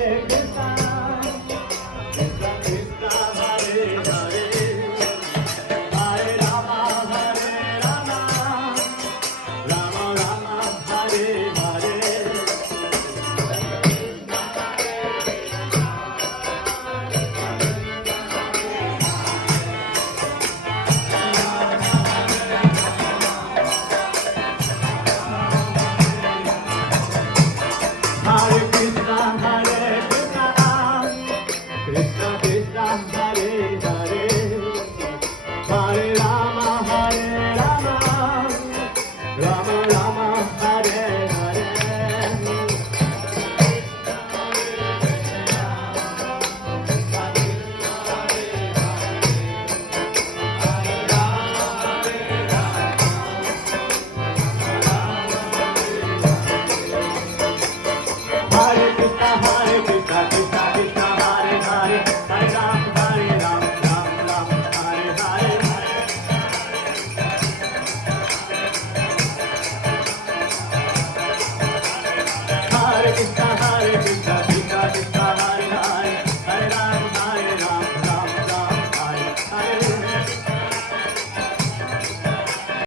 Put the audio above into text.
Krishna, Krishna, hi